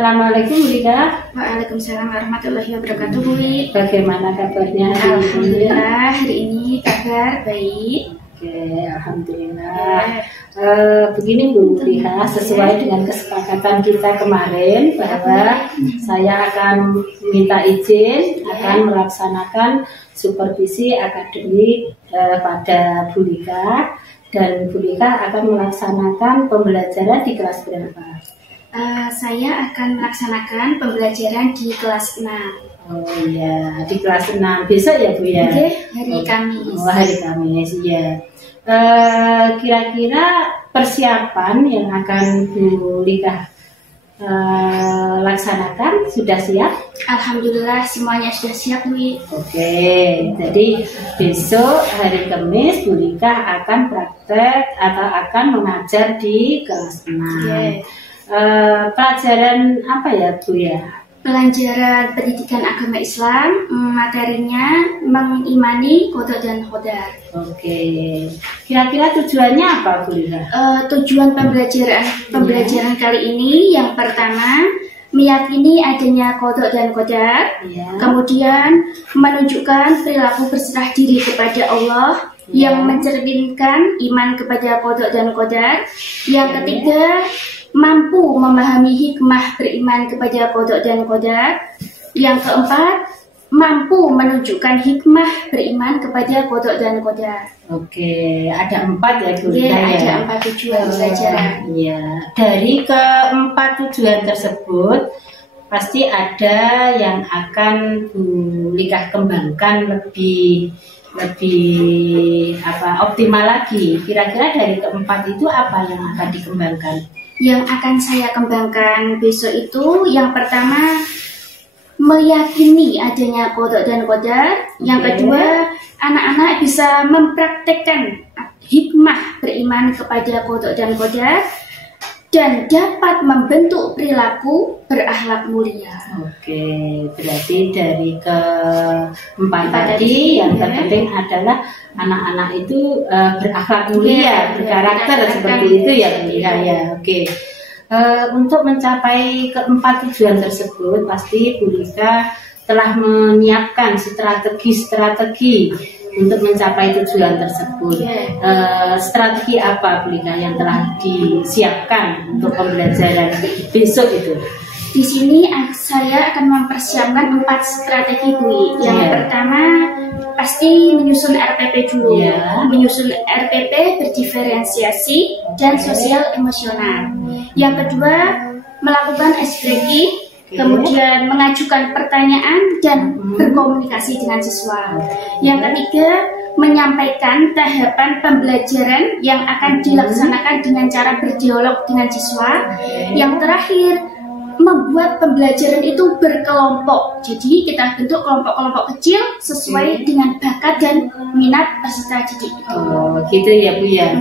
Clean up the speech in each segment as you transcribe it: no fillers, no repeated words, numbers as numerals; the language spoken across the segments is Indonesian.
Assalamualaikum Bu Rika. Waalaikumsalam warahmatullahi wabarakatuh Bu Wi. Bagaimana kabarnya? Alhamdulillah hari ini kabar baik. Oke, alhamdulillah. Begini Bu Rika, sesuai dengan kesepakatan kita kemarin bahwa saya akan minta izin akan melaksanakan supervisi akademik pada Bu Rika, dan Bu Rika akan melaksanakan pembelajaran di kelas berapa? Saya akan melaksanakan pembelajaran di kelas 6. Oh iya, di kelas 6 besok ya Bu ya? Oke, hari Kamis. Oh, hari Kamis, ya. Kira-kira persiapan yang akan Bu Rika laksanakan sudah siap? Alhamdulillah semuanya sudah siap Wi. Oke, jadi besok hari Kamis Bu Rika akan praktek atau akan mengajar di kelas 6. Oke. Pelajaran apa ya Bu ya? Pelajaran pendidikan agama Islam, materinya mengimani qada dan qadar. Oke, kira-kira tujuannya apa Bu Rika? Tujuan pembelajaran kali ini yang pertama meyakini adanya qada dan qadar, kemudian menunjukkan perilaku berserah diri kepada Allah yang mencerminkan iman kepada qada dan qadar. Yang ketiga, mampu memahami hikmah beriman kepada qada dan qadar. Yang keempat, mampu menunjukkan hikmah beriman kepada qada dan qadar. Oke, ada 4 ya Bu Rika ya? Ada 4 tujuan pelajaran. Iya, dari keempat tujuan tersebut pasti ada yang akan Bu Rika kembangkan lebih optimal lagi. Kira-kira dari keempat itu apa yang akan dikembangkan? Yang akan saya kembangkan besok itu yang pertama meyakini adanya qada dan qadar. Yang kedua, anak-anak bisa mempraktekkan hikmah beriman kepada qada dan qadar dan dapat membentuk perilaku berakhlak mulia. Oke, berarti dari keempat tadi yang terpenting adalah anak-anak itu berakhlak mulia, berkarakter seperti itu ya Bu Rika ya. Oke. Untuk mencapai keempat tujuan tersebut pasti Bu Rika telah menyiapkan strategi untuk mencapai tujuan tersebut. Strategi apa Bu Rika yang telah disiapkan untuk pembelajaran besok itu? Di sini saya akan mempersiapkan 4 strategi Bu. Yang pertama pasti menyusun RPP dulu. Menyusun RPP berdiferensiasi dan sosial emosional. Yang kedua melakukan ice breaking, kemudian mengajukan pertanyaan dan berkomunikasi dengan siswa. Yang ketiga menyampaikan tahapan pembelajaran yang akan dilaksanakan dengan cara berdialog dengan siswa. Yang terakhir membuat pembelajaran itu berkelompok. Jadi kita bentuk kelompok-kelompok kecil sesuai dengan bakat dan minat peserta didik. Oh gitu ya Bu ya.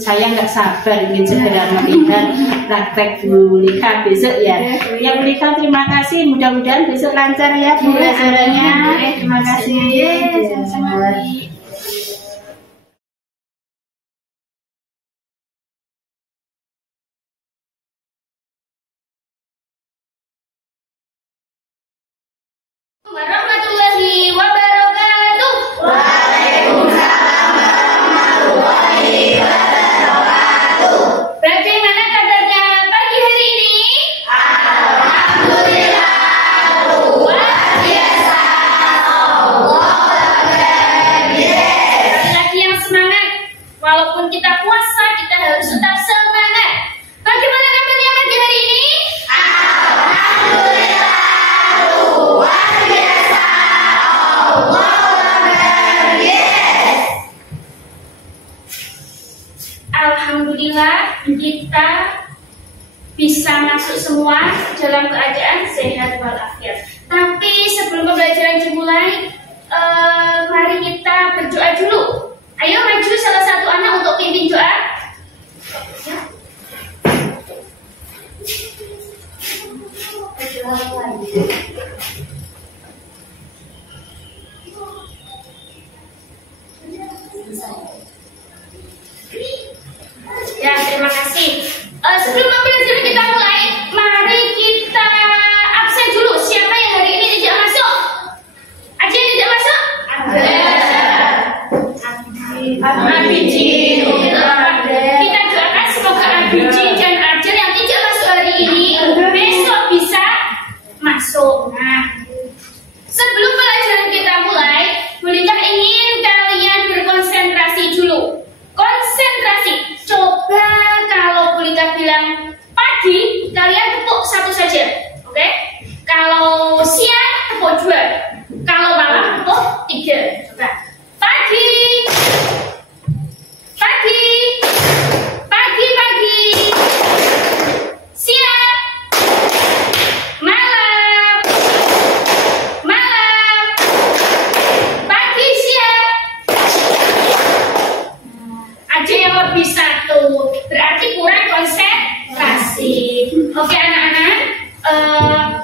Saya nggak sabar ingin segera melihat praktek Bu Rika besok ya. Ya Bu Rika, terima kasih. Mudah-mudahan besok lancar ya pembelajarannya. Terima kasih. Sama-sama. Warahmatullahi wabarakatuh. Waalaikumsalam warahmatullahi wabarakatuh. Bagaimana kabarnya pagi hari ini? Alhamdulillah luar biasa. Lagi yang semangat. Walaupun kita puasa, kita harus tetap semangat. Bagaimana kabarnya pagi hari ini? Alhamdulillah luar biasa. Alhamdulillah kita bisa masuk semua dalam keadaan sehat walafiat. Tapi sebelum pembelajaran dimulai, mari kita berdoa dulu. Ayo maju salah satu anak untuk pimpin doa. Ya, terima kasih. Sebelum pembelajaran kita mulai, mari kita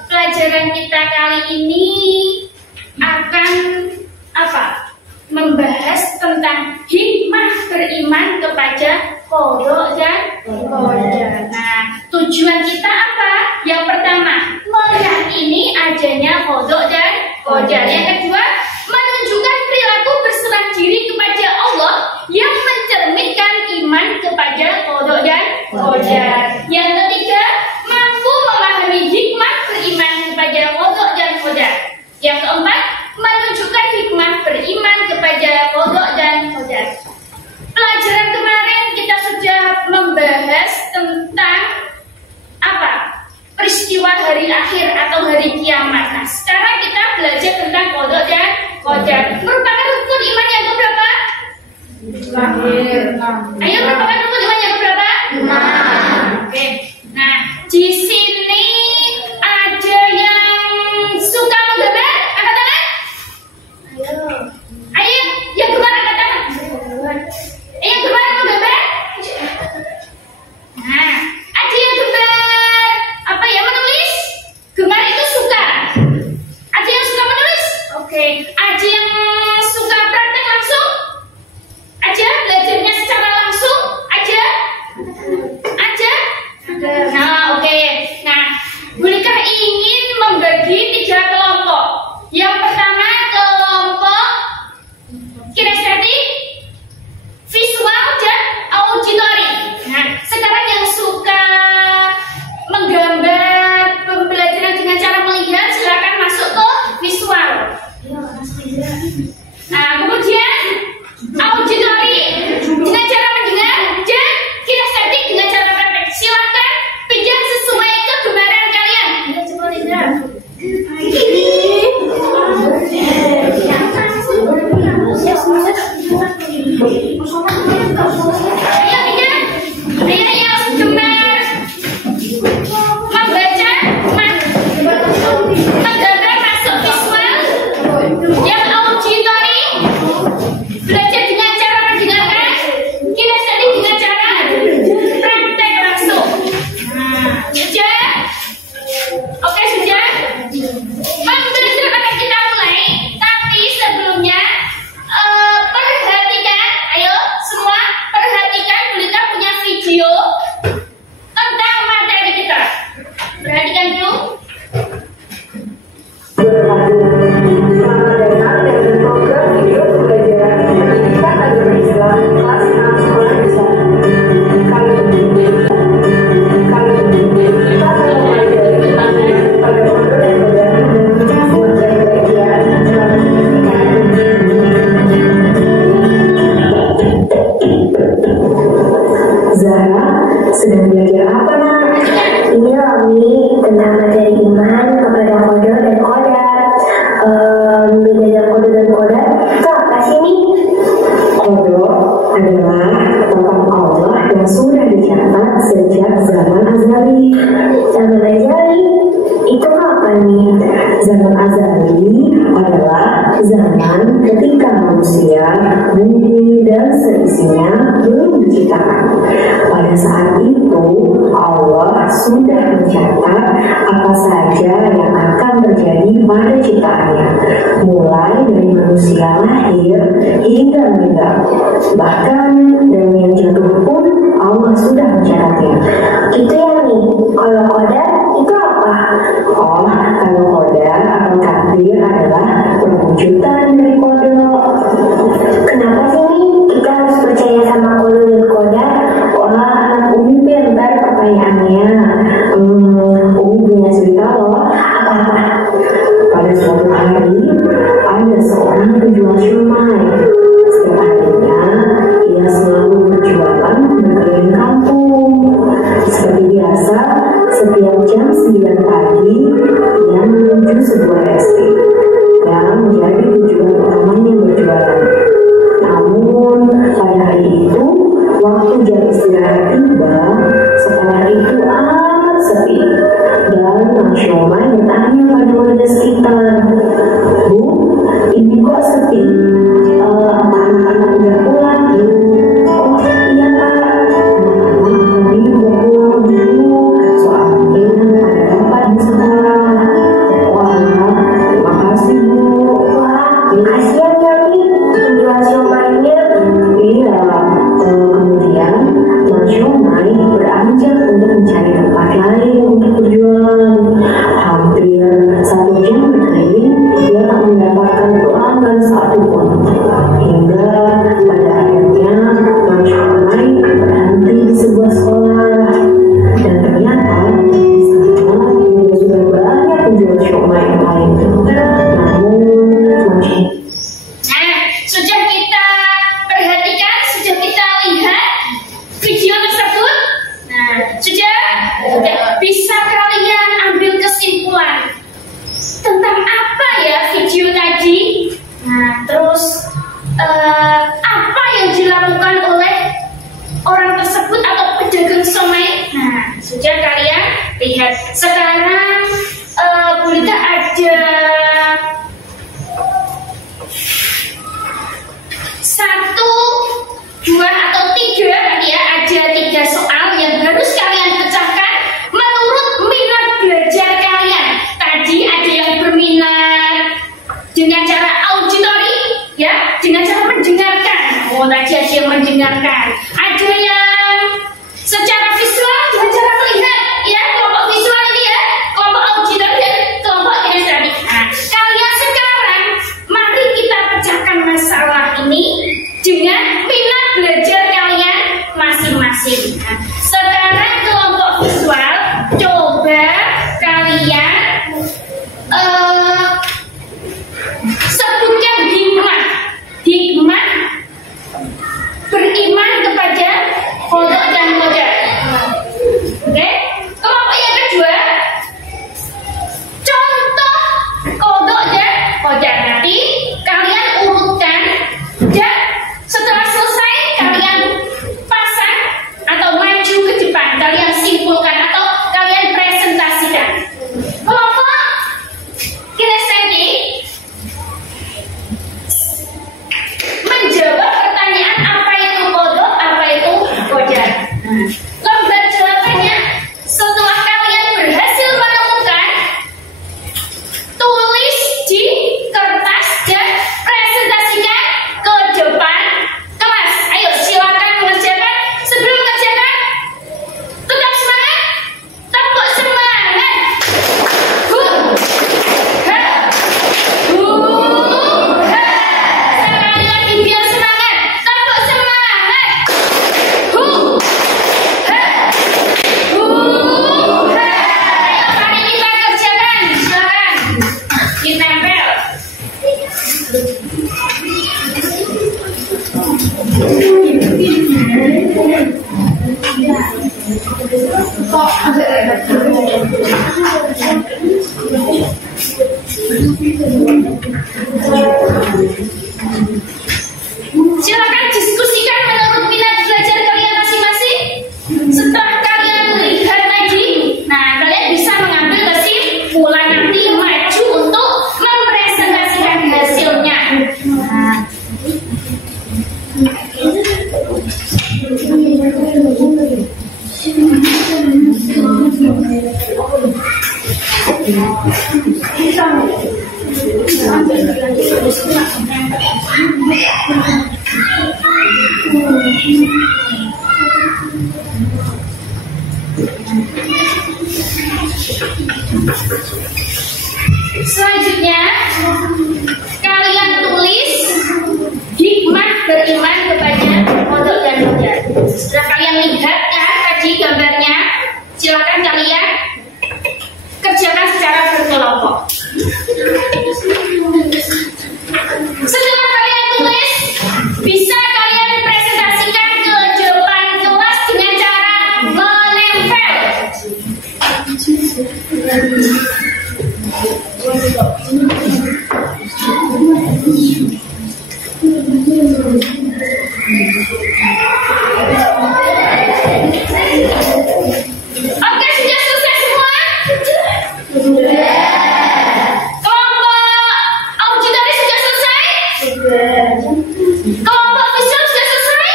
pelajaran kita kali ini akan membahas tentang hikmah beriman kepada qada dan qadar. Nah, tujuan kita apa? Yang pertama, meyakini adanya qada dan qadar. Yang kedua, menunjukkan perilaku berserah diri kepada Allah yang mencerminkan iman kepada qada dan qadar. Yang ketiga, mampu memahami hikmah beriman kepada qada dan qadar. Yang keempat, menunjukkan hikmah beriman kepada qada dan qadar. Pelajaran kemarin kita sudah membahas tentang peristiwa hari akhir atau hari kiamat. Nah, sekarang kita belajar tentang qada dan qadar. Merupakan rukun iman yang keberapa? Ayo, merupakan rukun iman yang keberapa? Oke. Nah, di sini ada yang suka menggambar? Angkat tangan. Ayo, yang gemar angkat tangan. Yang gemar menggambar? Nah, ada yang gemar menulis? Gemar itu suka. Ada yang suka menulis? Oke. Ada yang suka praktek langsung? Ada belajarnya secara langsung? Ada? Ada? Nah, oke. Nah, Bulika ingin membagi 3 kelompok. Yang pertama, kelompok kinestetik, visual, dan auditory. Nah, sekarang yang suka menggambar, pembelajaran dengan cara melihat, silakan masuk ke visual. Nah, kemudian auditory dengan cara mendengar, dan kinestetik dengan cara praktek. Silakan pinjam sesuai kegemaran kalian. lihat. Sekarang Bu Lita ada 1, 2 atau 3 ya, ada 3 soal yang harus kalian pecahkan menurut minat belajar kalian. Tadi ada yang berminat dengan cara auditori ya, dengan cara mendengarkan. Oh, tadi ada yang mendengarkan. Ada yang secara visual dengan cara melihat ya, kelompok visual ini ya, kelompok auditori dan kelompok kinesthetik. Nah, kalian sekarang mari kita pecahkan masalah ini dengan minat belajar kalian masing-masing. Nah, sekarang kelompok visual, coba kalian sebutkan hikmah. Hikmah beriman kepada kodok dan qadar. Oke? Kelompok yang kedua, contoh kodok dan qadar. Nanti kalian urutkan dan setelah selesai kalian pasang atau maju ke depan, kalian simpulkan atau kalian presentasikan. Kelompok kinestetik menjawab pertanyaan apa itu kodok, apa itu qadar. Lembar jawabannya setelah kalian berhasil menemukan, tulis di kertas dan presentasikan ke depan kelas. Ayo silakan mengerjakan. Sebelum mengerjakan, tetap semangat, tepuk semangat. Hu, ha, hu, ha. Sekali lagi biar semangat, tepuk semangat. Hu, ha, hu, ha. Ayo mari kita kerjakan. Silakan ditempel. Silakan diskusikan menurut minat belajar kalian masing-masing. Setelah kalian melihat tadi, nah kalian bisa mengambil kesimpulan nanti maju untuk mempresentasikan hasilnya. Nah, selanjutnya kalian tulis hikmah beriman kepada kodok dan qadar. Setelah kalian lihat kan tadi gambarnya, silakan kalian kerjakan secara berkelompok. Setelah kalian tulis, bisa kalian presentasikan ke depan kelas dengan cara menempel. Oke, sudah selesai semua? Kelompok auditori sudah selesai? Kelompok visual sudah selesai?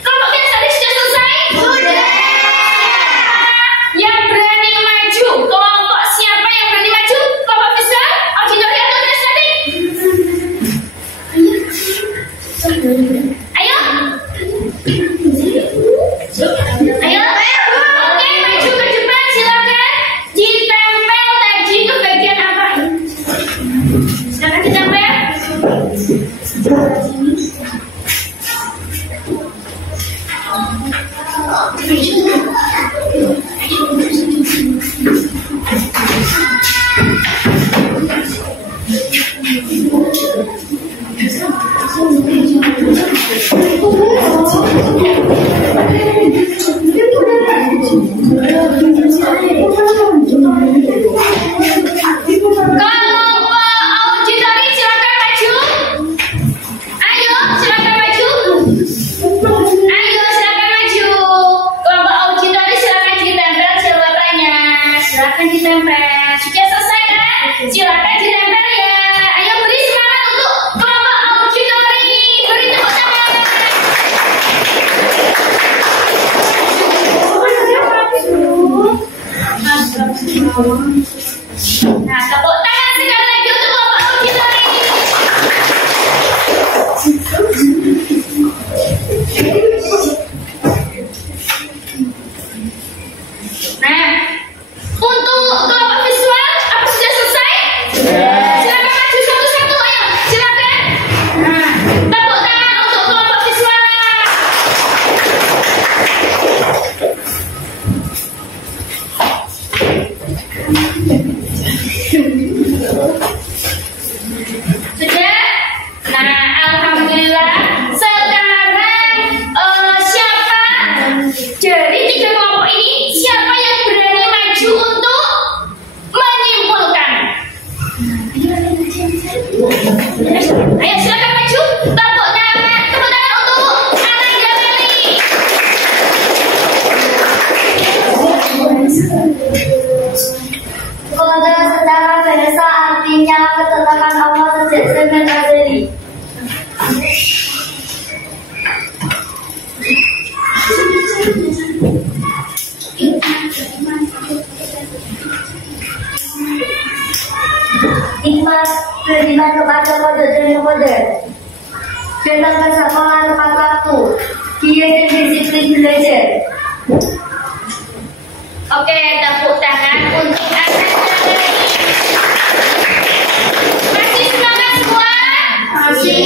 Kelompok kinesthetik sudah selesai? Yang berani maju, kelompok siapa yang berani maju? Silakan ditempel. Sudah selesai kan? Silakan ditempel ya. Ayo beri semangat untuk kelompok auditori. Beri tepuk tangan. Nah, tepuk tangan sekali lagi untuk kelompok auditori. Nah, untuk kelompok visual apa sudah selesai? Silakan maju satu-satu, ayo, silakan. Nah, tepuk tangan untuk kelompok visual. Sudah? Nah, alhamdulillah. Sekarang siapa dari tiga kelompok ini siapa yang berani maju untuk menyimpulkan? Ayo silakan maju. Tepuk tangan untuk Ananda Meli. Kode secara bahasa artinya ketetapan Allah sejak zaman azali. Hikmat beriman kepada kode demi kode, dalam bersamaan tepat waktu, giat dan disiplin belajar. Oke, tepuk tangan untuk Ananda Meli. Masih semangat semua? Masih.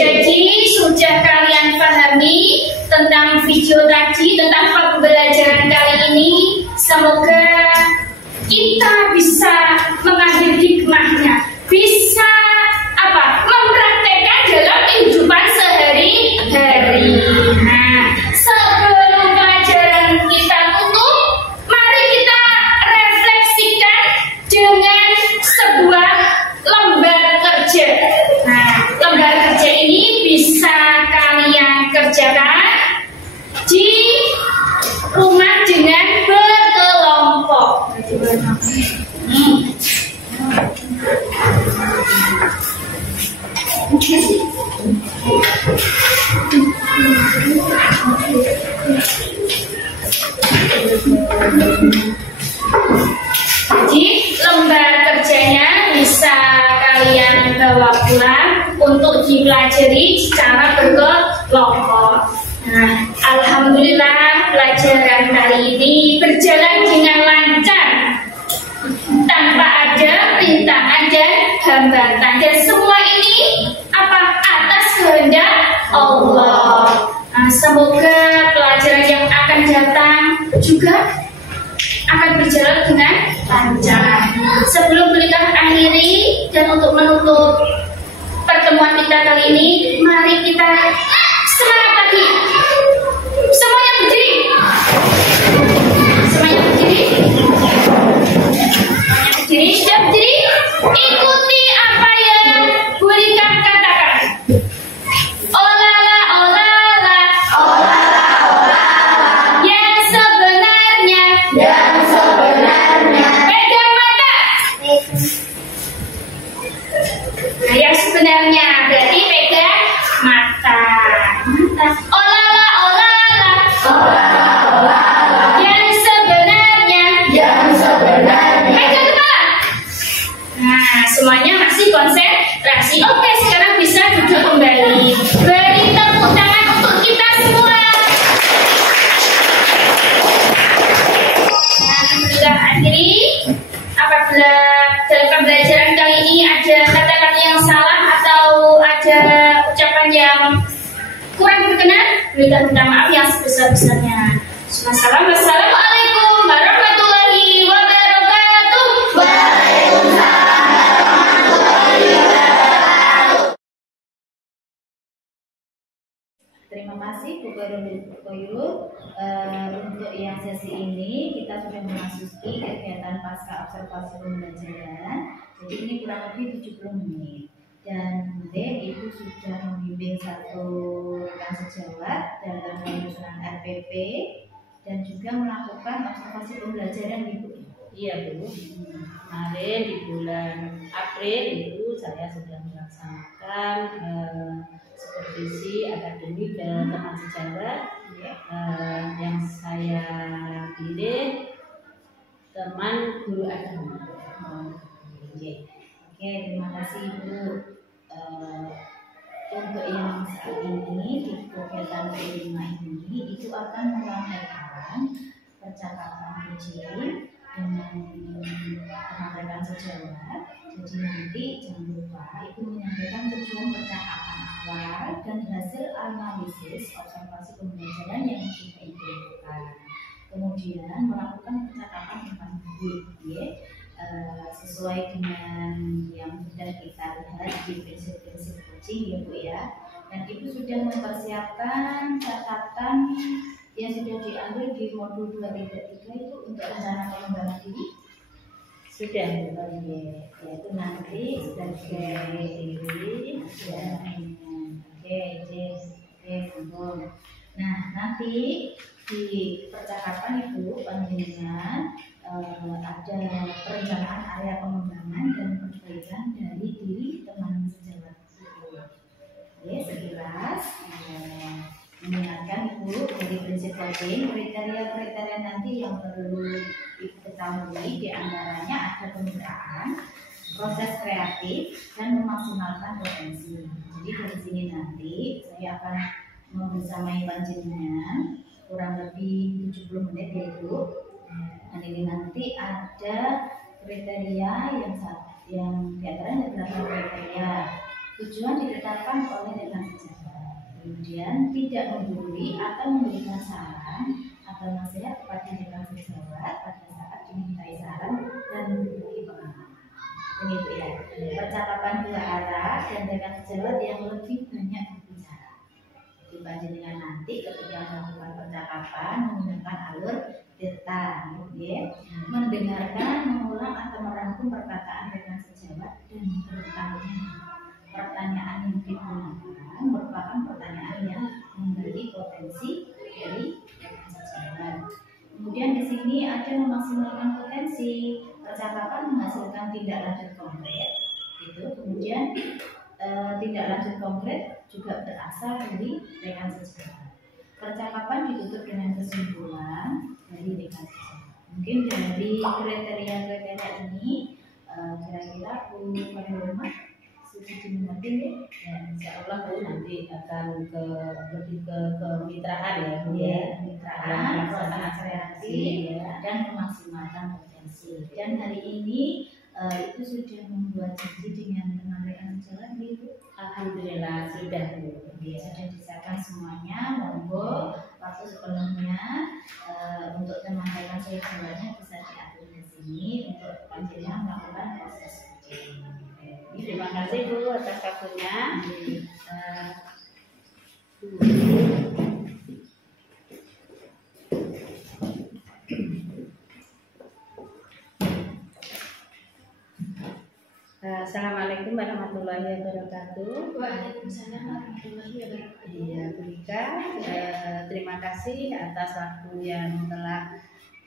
Jadi sudah kalian pahami tentang video tadi, tentang pembelajaran kali ini. Semoga kita bisa mengambil hikmahnya, bisa mempraktekkan dalam kehidupan sehari-hari. Nah, sebelum pelajaran kita tutup, mari kita refleksikan dengan sebuah lembar kerja. Nah, lembar kerja ini bisa kalian kerjakan di rumah dengan berkelompok. Jadi lembar kerjanya bisa kalian bawa pulang untuk dipelajari secara berkelompok. Nah, alhamdulillah pelajaran kali ini berjalan dengan lancar tanpa ada rintangan dan hambatan, dan semua ini atas kehendak Allah. Nah, semoga pelajaran yang akan datang juga akan berjalan dengan lancar. Sebelum kita akhiri dan untuk menutup pertemuan kita kali ini, mari kita semangat lagi. Semuanya berdiri. Semuanya berdiri. Semuanya berdiri. Sudah berdiri? Ikuti apa yang Bu Rika katakan. Olala, olala. Olala, olala, Yang sebenarnya. yang sebenarnya. Pegang mata. Nah, yang sebenarnya berarti pegang mata. Olala, olala. Olala, olala, Yang sebenarnya. yang sebenarnya. Pegang kepala. Nah, semuanya masih konsentrasi. Oke, sekarang bisa duduk kembali. Beri tepuk tangan untuk kita semua. Nah, sudah akhiri. Apabila dalam pembelajaran kali ini ada kata-kata yang salah atau ada ucapan yang kurang berkenan, berikan minta maaf yang sebesar-besarnya. Wassalamualaikum warahmatullahi wabarakatuh. Waalaikumsalam warahmatullahi wabarakatuh. Terima kasih Bu Koyul. Untuk yang sesi ini kita sudah memasuki kegiatan pasca observasi pembelajaran. Jadi ini kurang lebih 70 menit. Dan Bude Ibu sudah membimbing satu rekan sejawat dalam penyusunan RPP dan juga melakukan observasi pembelajaran Ibu. Iya Bu, kemarin di bulan April itu saya sudah melaksanakan supervisi akademik ke teman sejawat yang saya pilih teman guru agama. Oke, terima kasih Ibu. Untuk yang saat ini di kegiatan P5 ini itu akan menyampaikan percakapan kecil dengan rekan sejawat. Jadi nanti jangan lupa Ibu menyampaikan tujuan percakapan awal dan hasil analisis observasi pembelajaran yang sudah Ibu lakukan. Kemudian melakukan percakapan tentang buku, sesuai dengan yang sudah kita lihat di prinsip-prinsip coaching ya Bu ya. Dan Ibu sudah mempersiapkan catatan yang sudah diambil di modul 233 itu untuk rencana pengembangan diri. Sudah, yaitu nanti sebagai diri oke. Nah nanti di percakapan itu panjenengan ada perencanaan area pengembangan dan perbaikan dari diri teman sejawat itu. Oke, sekilas mengingatkan Ibu dari prinsip coaching, kriteria-kriteria nanti yang perlu diketahui diantaranya ada kemitraan, proses kreatif, dan memaksimalkan potensi. Jadi dari sini nanti saya akan membersamai panjenengan kurang lebih 70 menit ya Ibu. Dan ini nanti ada kriteria yang diantaranya 8 kriteria. Tujuan ditetapkan oleh rekan sejawat. Kemudian tidak menggurui atau memberikan saran atau nasihat kepada rekan sejawat pada saat dimintai saran dan berbagi pengalaman. Ini Bu ya. Percakapan dua arah dan rekan sejawat yang lebih banyak berbicara. Jadi panjenengan nanti ketika melakukan percakapan menggunakan alur delta, ya, mendengarkan, mengulang atau merangkum perkataan rekan sejawat dan bertanya. Pertanyaan yang digunakan merupakan pertanyaan yang memberi potensi dari rekan sejawat. Kemudian di sini ada memaksimalkan potensi. Percakapan menghasilkan tindak lanjut konkret. Gitu. Kemudian tindak lanjut konkret juga berasal dari rekan sejawat. Percakapan ditutup dengan kesimpulan dari rekan sejawat. Mungkin dari kriteria-kriteria ini kira-kira Bu Karima sudah dimengerti ya. Insya Allah Bu nanti akan lebih ke kemitraan ya Bu ya, kemitraan, pelaksanaan kreatif dan memaksimalkan potensi. Dan hari ini itu sudah membuat janji dengan teman rekan sejawat Bu. Alhamdulillah sudah Bu. Ya, sudah disiapkan semuanya. Monggo waktu sepenuhnya untuk teman rekan sejawatnya bisa diatur di sini untuk panjenengan melakukan proses coaching. Terima kasih Bu atas waktunya. Assalamualaikum warahmatullahi wabarakatuh. Waalaikumsalam warahmatullahi wabarakatuh. Iya, Bu Rika, terima kasih atas waktu yang telah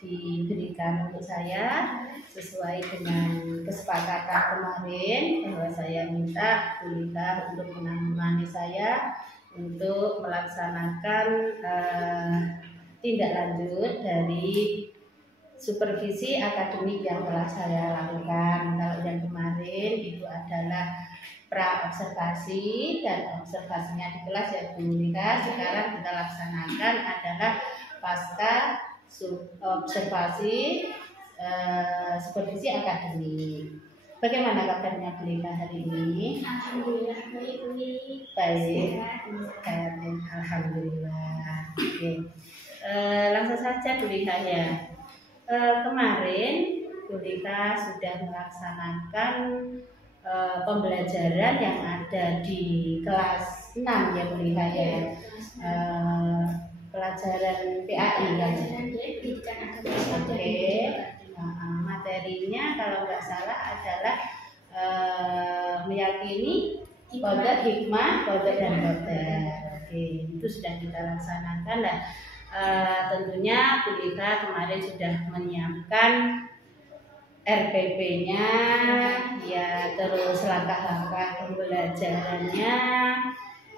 diberikan untuk saya sesuai dengan kesepakatan kemarin bahwa saya minta Bu Rika untuk menemani saya untuk melaksanakan tindak lanjut dari supervisi akademik yang telah saya lakukan. Kalau yang kemarin itu adalah pra observasi dan observasinya di kelas ya Bu Rika. Sekarang kita laksanakan adalah pasca observasi supervisi akademik. Bagaimana kabarnya Bu Rika hari ini? Alhamdulillah baik Bu. Baik. Alhamdulillah. Oke. Langsung saja Bu Rika ya. Kemarin Bu Rika sudah melaksanakan pembelajaran yang ada di kelas 6 ya Bu Rika ya. Pelajaran PAI kan. Oke. Materinya kalau nggak salah adalah meyakini kodrat, hikmah, kodrat dan kodrat. Oke, itu sudah kita laksanakan. Nah, tentunya Bu Rika kemarin sudah menyiapkan RPP-nya, ya terus langkah-langkah pembelajarannya,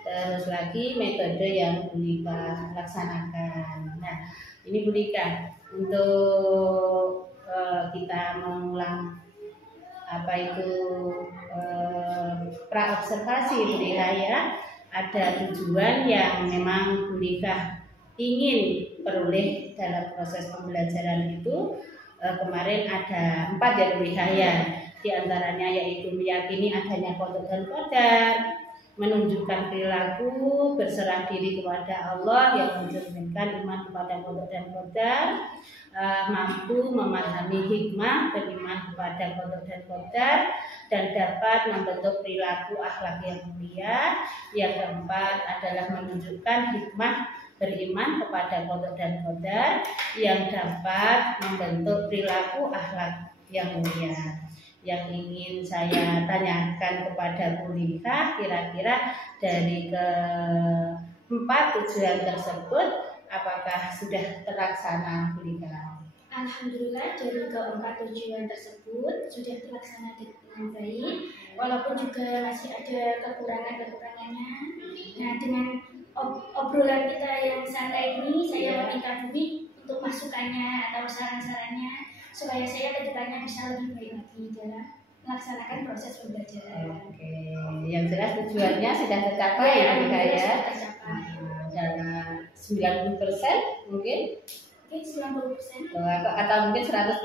terus lagi metode yang Bu Lika laksanakan. Nah, ini Bu Lika untuk kita mengulang apa itu praobservasi Bu Lika ya, ada tujuan yang memang Bu Lika ingin peroleh dalam proses pembelajaran itu. Kemarin ada 4 ya Bu Lika ya, di antaranya yaitu meyakini adanya kodok dan qadar, menunjukkan perilaku berserah diri kepada Allah yang mencerminkan iman kepada kodok dan qadar, mampu memahami hikmah beriman kepada kodok dan qadar, dan dapat membentuk perilaku akhlak yang mulia. Yang keempat adalah menunjukkan hikmah beriman kepada kodok dan qadar yang dapat membentuk perilaku akhlak yang mulia. Yang ingin saya tanyakan kepada Bu Lika, kira-kira dari ke-4 tujuan tersebut apakah sudah terlaksana Bu Lika? Alhamdulillah dari ke-4 tujuan tersebut sudah terlaksana dengan baik, walaupun juga masih ada kekurangannya. Nah, dengan obrolan kita yang santai ini, saya meminta Budi untuk masukannya atau saran-sarannya supaya saya kedepannya bisa lebih baik lagi dalam melaksanakan proses pembelajaran. Oke, yang jelas tujuannya sudah tercapai ya Bu Lika ya. Tercapai. Dalam 90% mungkin. Oke, 90%. Atau mungkin 100%.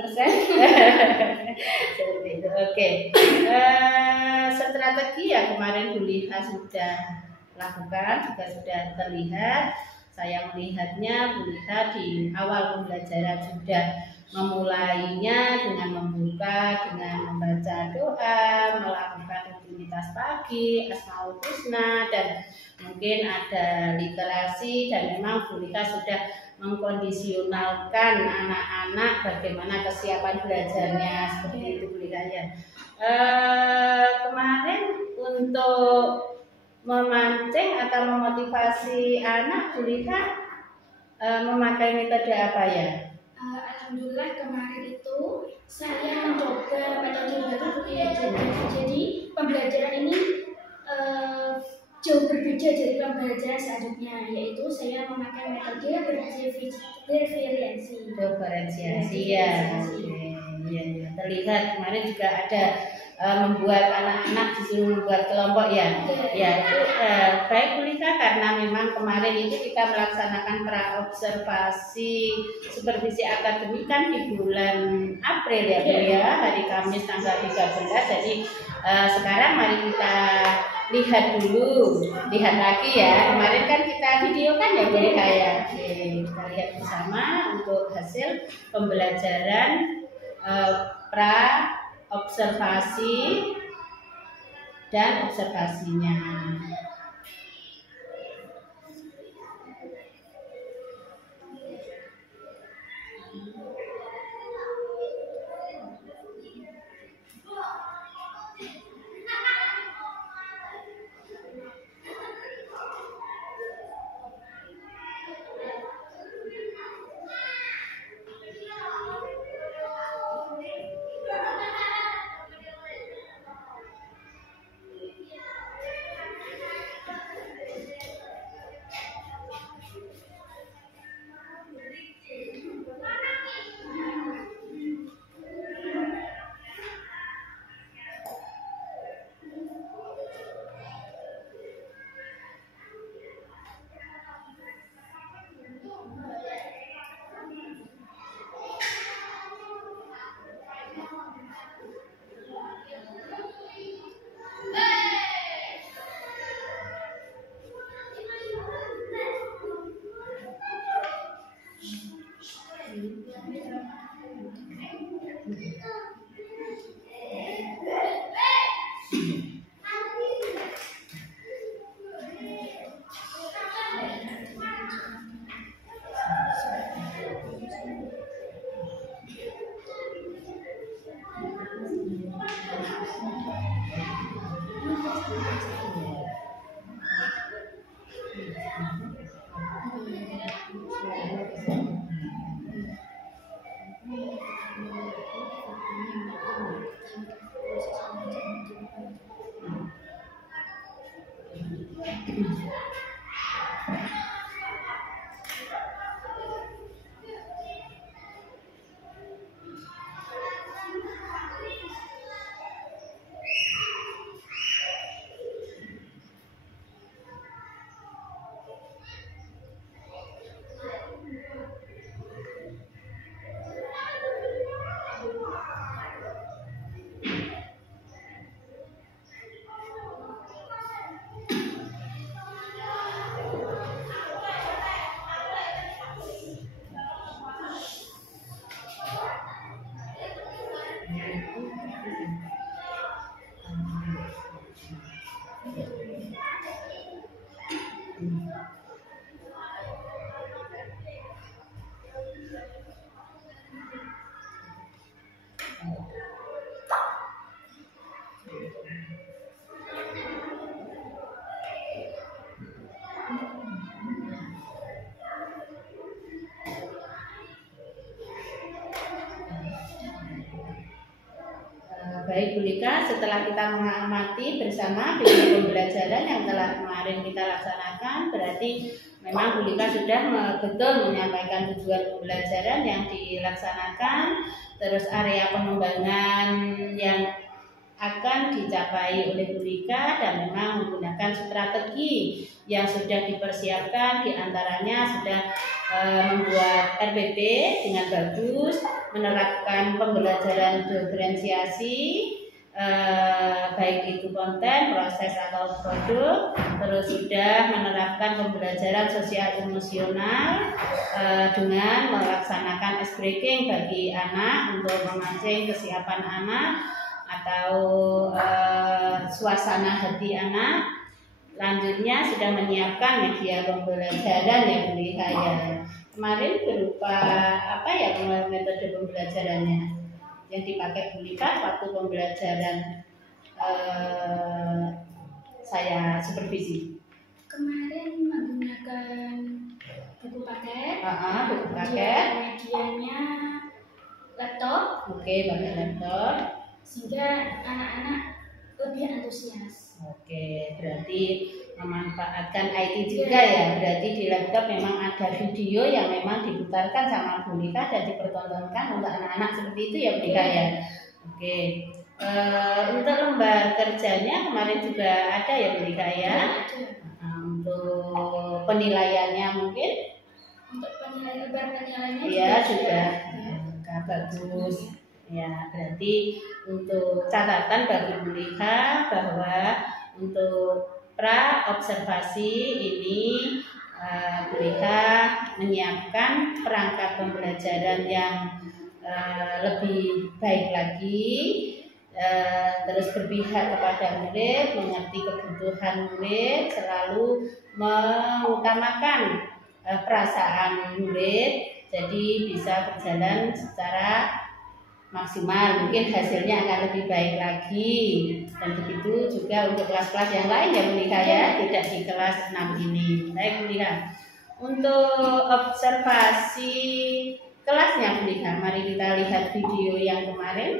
Seperti itu. Oke. Strategi yang kemarin Bu Lika sudah lakukan juga sudah terlihat. Saya melihatnya Bu Lika di awal pembelajaran sudah memulainya dengan membuka, dengan membaca doa, melakukan rutinitas pagi, Asmaul Husna, dan mungkin ada literasi, dan memang Bu Lika sudah mengkondisionalkan anak-anak bagaimana kesiapan belajarnya, seperti itu Bu Lika ya. Kemarin untuk memancing atau memotivasi anak, Bu Lika memakai metode apa ya? Alhamdulillah kemarin itu saya mencoba metode baru ya. Jadi pembelajaran ini jauh berbeda dari pembelajaran selanjutnya, yaitu saya memakai metode diferensiasi. Diferensiasi ya. Ya, terlihat kemarin juga ada membuat anak-anak disuruh membuat kelompok ya. Ya itu baik Bu Lika, karena memang kemarin itu kita melaksanakan praobservasi supervisi akademik kan di bulan April ya Bu ya, hari Kamis tanggal 13. Jadi sekarang mari kita lihat lagi ya. Kemarin kan kita video kan ya Bu Lika ya. Oke, kita lihat bersama untuk hasil pembelajaran pra observasi dan observasinya. Baik Bu Lika, setelah kita mengamati bersama video pembelajaran yang telah kemarin kita laksanakan, berarti memang Bu Lika sudah betul menyampaikan tujuan pembelajaran yang dilaksanakan, terus area pengembangan yang akan dicapai oleh Bu Lika, dan memang menggunakan strategi yang sudah dipersiapkan, diantaranya sudah membuat RPP dengan bagus, menerapkan pembelajaran diferensiasi, baik itu konten, proses atau produk, terus sudah menerapkan pembelajaran sosial emosional dengan melaksanakan ice breaking bagi anak untuk memancing kesiapan anak atau suasana hati anak. Selanjutnya sudah menyiapkan media pembelajaran yang berbahaya. Kemarin berupa apa ya metode pembelajarannya yang dipakai Bu Lika waktu pembelajaran saya supervisi? Kemarin menggunakan buku paket. Buku paket. Medianya laptop. Oke, pakai laptop. Sehingga anak-anak lebih antusias. Oke, berarti memanfaatkan IT juga ya. Berarti di laptop memang ada video yang memang diputarkan sama Bu Lika dan dipertontonkan untuk anak-anak seperti itu ya Bu Lika ya. Oke. Untuk lembar kerjanya kemarin juga ada ya Bu Lika ya. Untuk penilaiannya mungkin? Untuk penilaiannya ya sudah. Bagus. Ya, berarti untuk catatan bagi Bu Lika bahwa untuk pra observasi ini Bu Lika menyiapkan perangkat pembelajaran yang lebih baik lagi, terus berpihak kepada murid, mengerti kebutuhan murid, selalu mengutamakan perasaan murid, jadi bisa berjalan secara maksimal, mungkin hasilnya akan lebih baik lagi. Dan begitu juga untuk kelas-kelas yang lain ya Bu Lika ya, tidak di kelas 6 ini. Baik Bu Lika, untuk observasi kelasnya Bu Lika, mari kita lihat video yang kemarin.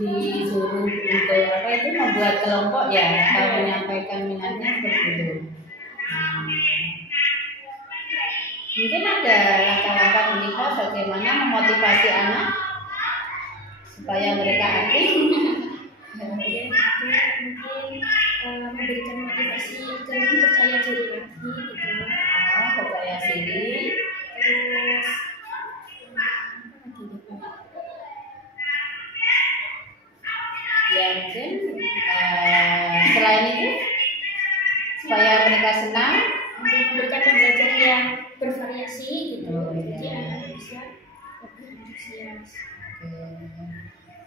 disuruh untuk apa itu membuat kelompok ya, atau menyampaikan minatnya seperti itu. Mungkin ada langkah-langkah menikah bagaimana memotivasi anak supaya mereka aktif. Mungkin memberikan motivasi agar lebih percaya diri lagi gitu. Percaya diri. Terus Ya mungkin selain itu supaya mereka senang, memberikan pembelajaran yang bervariasi gitu. Iya. Jadi anak bisa lebih antusias.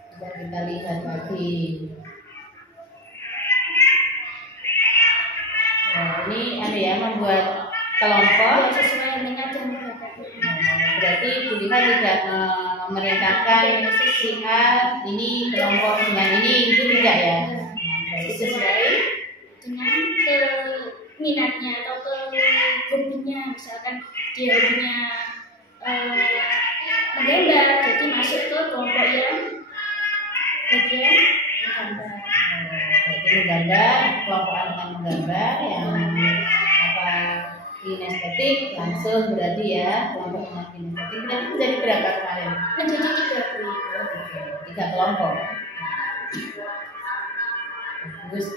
Coba kita lihat lagi. Nah, ini ada ya membuat kelompok. Sesuai minat dan bakatnya. Berarti Bu Liha tidak memerintahkan si A ini kelompok dengan ini, itu tidak ya? Berarti sesuai dengan ke minatnya atau ke hobinya, misalkan dia hobinya menggambar, jadi masuk ke kelompok yang bagian menggambar. Berarti menggambar, kelompok anak menggambar yang apa kinestetik langsung berarti ya kelompok anak kinestetik. Berarti menjadi berapa kemarin? Menjadi 3 3 kelompok. Bagus.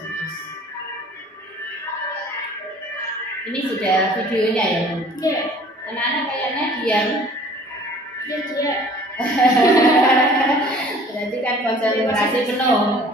Ini sudah videonya ya, Bu? Iya. Anak-anak kayaknya diam. Dia Berarti kan konsentrasi penuh.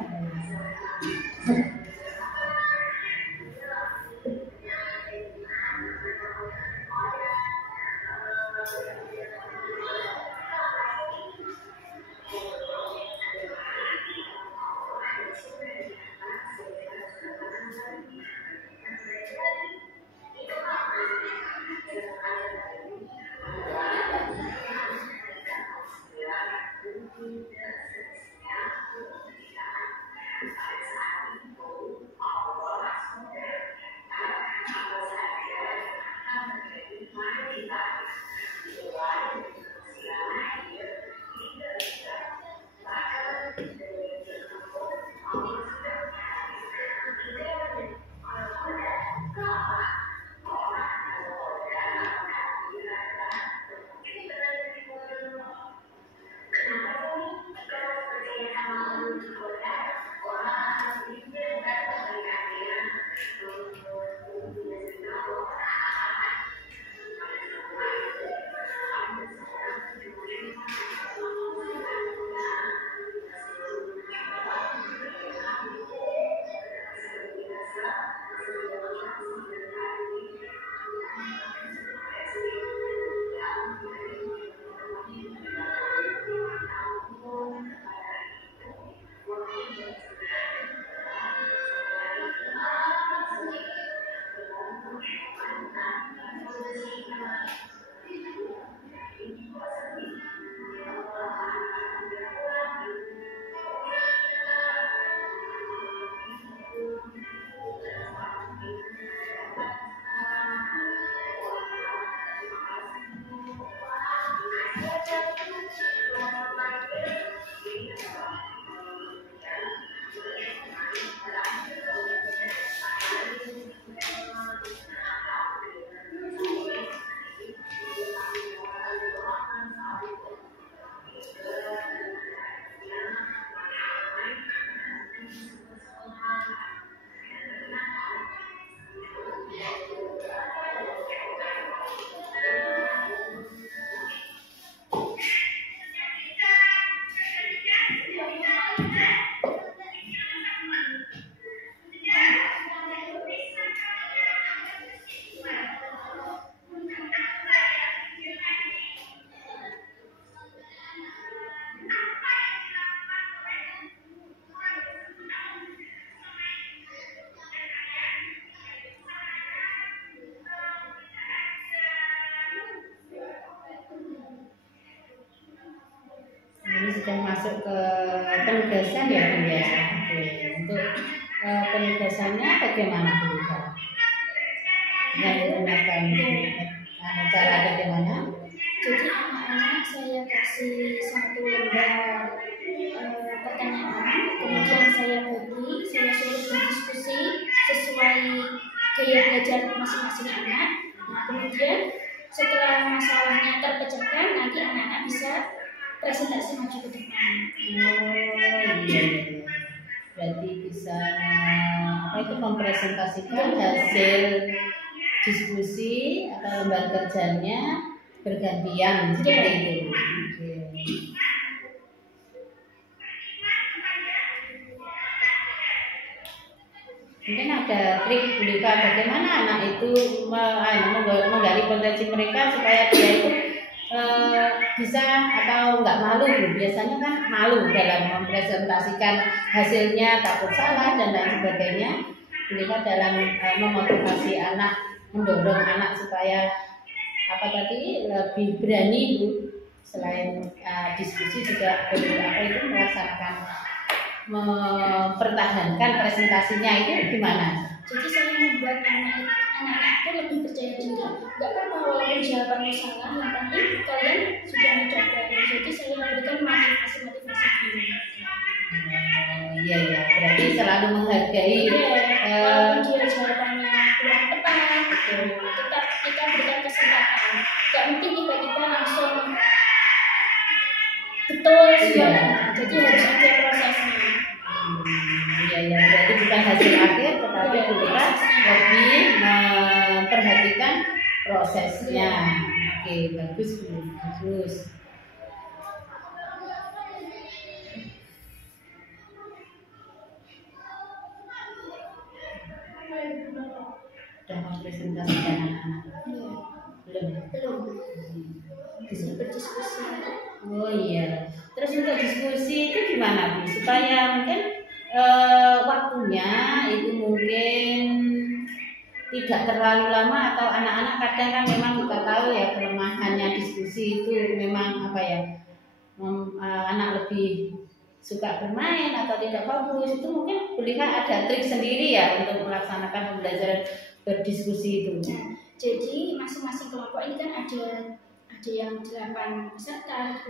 Sudah masuk ke penugasan ya Bu ya. Oke. Untuk penugasannya bagaimana Bu Liha? Dengan menggunakan cara bagaimana? Jadi anak-anak saya kasih 1 lembar pertanyaan masing-masing anak. Nah, kemudian setelah masalahnya terpecahkan, nanti anak-anak bisa presentasi maju ke depan. Oh iya, berarti bisa apa itu mempresentasikan hasil diskusi atau lembar kerjanya bergantian seperti itu. Oke. Mungkin ada trik Bu Lika bagaimana anak itu menggali potensi mereka supaya dia itu bisa atau nggak malu. Biasanya kan malu dalam mempresentasikan hasilnya, takut salah dan lain sebagainya. Bu Lika dalam memotivasi anak, mendorong anak supaya apa tadi lebih berani Bu, selain diskusi juga melaksanakan mempertahankan presentasinya itu gimana? Jadi saya membuat anak-anak itu lebih percaya diri. Gak apa-apa walaupun jawabannya salah, yang penting kalian sudah mencoba. Jadi saya berikan motivasi dulu. Iya ya, berarti selalu menghargai. Walaupun dia jawabannya kurang tepat, tetap kita berikan kesempatan. Gak mungkin tiba-tiba langsung betul semua. Jadi harus ada prosesnya. Iya, berarti bukan hasil akhir, tetapi kita lebih memperhatikan prosesnya. Oke, bagus Bu, bagus. Sudah mempresentasikan anak-anak? Belum. Bisa berdiskusi. Oh iya. Terus untuk diskusi itu gimana Bu? Supaya mungkin waktunya itu mungkin tidak terlalu lama, atau anak-anak kadang kan memang kita tahu ya kelemahannya diskusi itu memang apa ya, anak lebih suka bermain atau tidak fokus. Itu mungkin boleh ada trik sendiri ya untuk melaksanakan pembelajaran berdiskusi itu. Nah, jadi masing-masing kelompok ini kan ada yang 8 peserta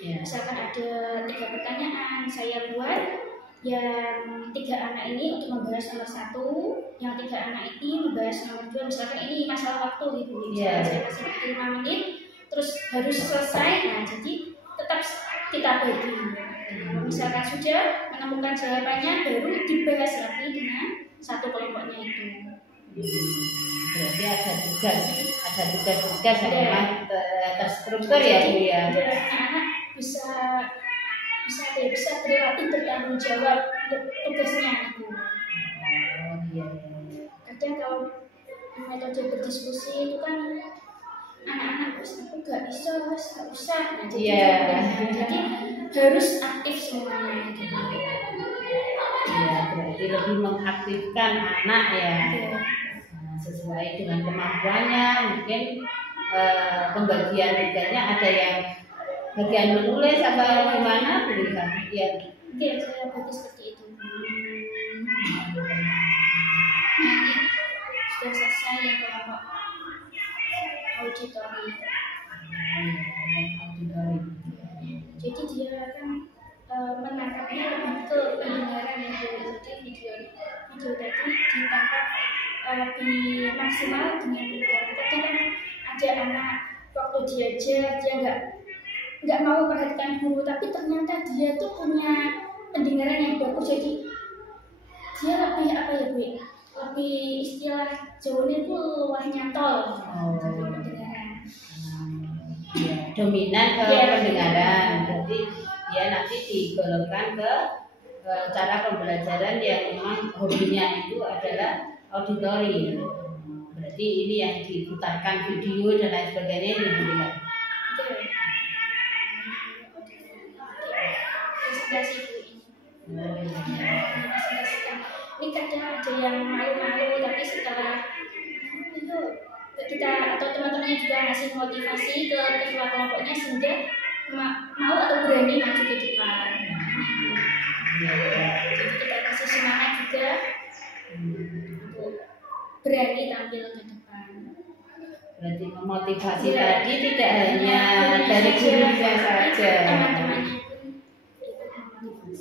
ya. Misalkan ada 3 pertanyaan, saya buat yang 3 anak ini untuk membahas nomor 1, yang 3 anak ini membahas nomor 2. Misalkan ini masalah waktu Ibu, Yeah. Saya kasih waktu 5 menit, terus harus selesai. Nah, jadi tetap kita bagi. Misalkan sudah menemukan jawabannya, baru dibahas lagi dengan satu kelompoknya itu. Berarti ada tugas yang memang terstruktur ya Bu ya. Anak bisa berlatih bertanggung jawab untuk tugasnya itu. Oh iya. Kadang kalau metode berdiskusi itu kan anak-anak aku gak bisa, gak usah. Nah, jadi harus aktif semuanya. Iya, berarti lebih mengaktifkan anak ya. Sesuai dengan kemampuannya, mungkin pembagian tugasnya ada yang bagian menulis apa gimana Bu Lika? Iya. Oke, saya bagi seperti itu. Sudah selesai yang kelompok auditori. Jadi dia akan menangkapnya lebih ke pendengaran yang jadi video tadi ditangkap lebih maksimal dengan pendengaran. Tadi kan ada anak waktu diajar dia nggak mau perhatikan guru, tapi ternyata dia tuh punya pendengaran yang bagus, jadi dia lebih apa ya Bu? Lebih istilah Jawanya itu luah nyantol. Pendengaran. Ya, dominan ke pendengaran. Jadi dia nanti digolongkan ke cara pembelajaran yang memang hobinya itu adalah auditori. Berarti ini yang diputarkan video dan lain sebagainya itu juga. Presentasi ini kadang ada yang malu-malu, tapi setelah itu kita atau teman-temannya juga ngasih motivasi ke ketua kelompoknya sehingga mau atau berani maju ke depan. Jadi kita kasih semangat juga untuk berani tampil ke depan. Berarti memotivasi tadi tidak hanya dari gurunya saja. Teman-temannya.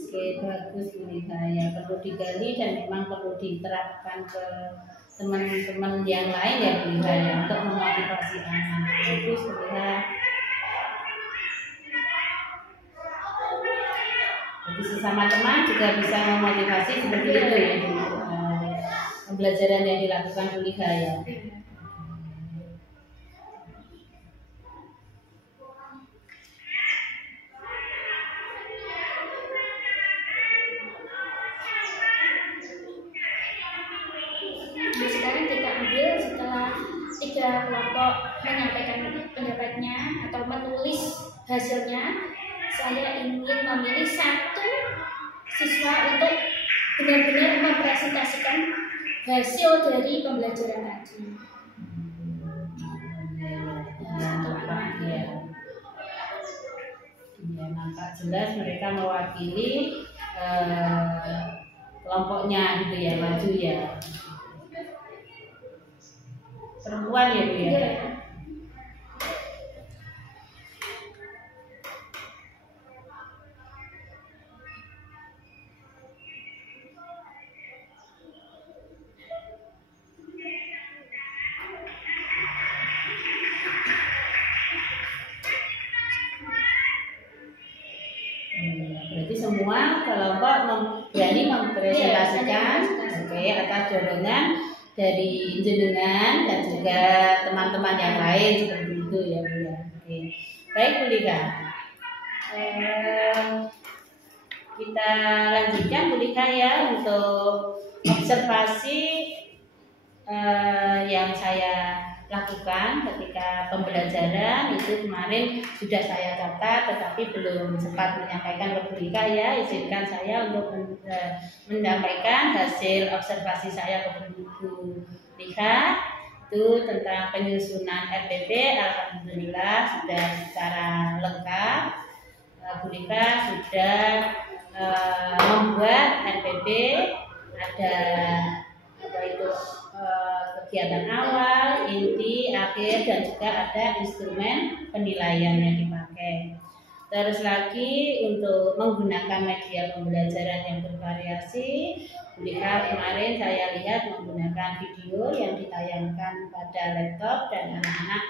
Oke, bagus Bu Lika ya, perlu digali dan memang perlu diterapkan ke teman-teman yang lain ya Bu Lika ya, untuk memotivasi anak. Itu sudah. Jadi sesama teman juga bisa memotivasi seperti itu ya Bu. Pembelajaran yang dilakukan Bu Lika ya. Sekarang kita ambil setelah 3 kelompok menyampaikan pendapatnya atau menulis hasilnya, saya ingin memilih 1 siswa untuk benar-benar mempresentasikan hasil dari pembelajaran tadi. Ya, nampak jelas mereka mewakili kelompoknya gitu ya, maju ya. Perempuan ya Bu ya. Berarti semua kelompok berani mempresentasikan atas dorongan dari jenengan dan juga teman-teman yang lain seperti itu ya Bu ya. Oke. Baik Bu Lika. Kita lanjutkan Bu Lika ya untuk observasi yang saya lakukan ketika pembelajaran itu kemarin sudah saya catat tetapi belum sempat menyampaikan ke Bu Lika ya. Izinkan saya untuk menyampaikan hasil observasi saya ke Bu Lika itu tentang penyusunan RPP. Alhamdulillah sudah secara lengkap. Bu Lika sudah membuat RPP, ada apa itu kegiatan awal, inti, akhir, dan juga ada instrumen penilaian yang dipakai. Terus lagi untuk menggunakan media pembelajaran yang bervariasi, Bu Lika kemarin saya lihat menggunakan video yang ditayangkan pada laptop dan anak-anak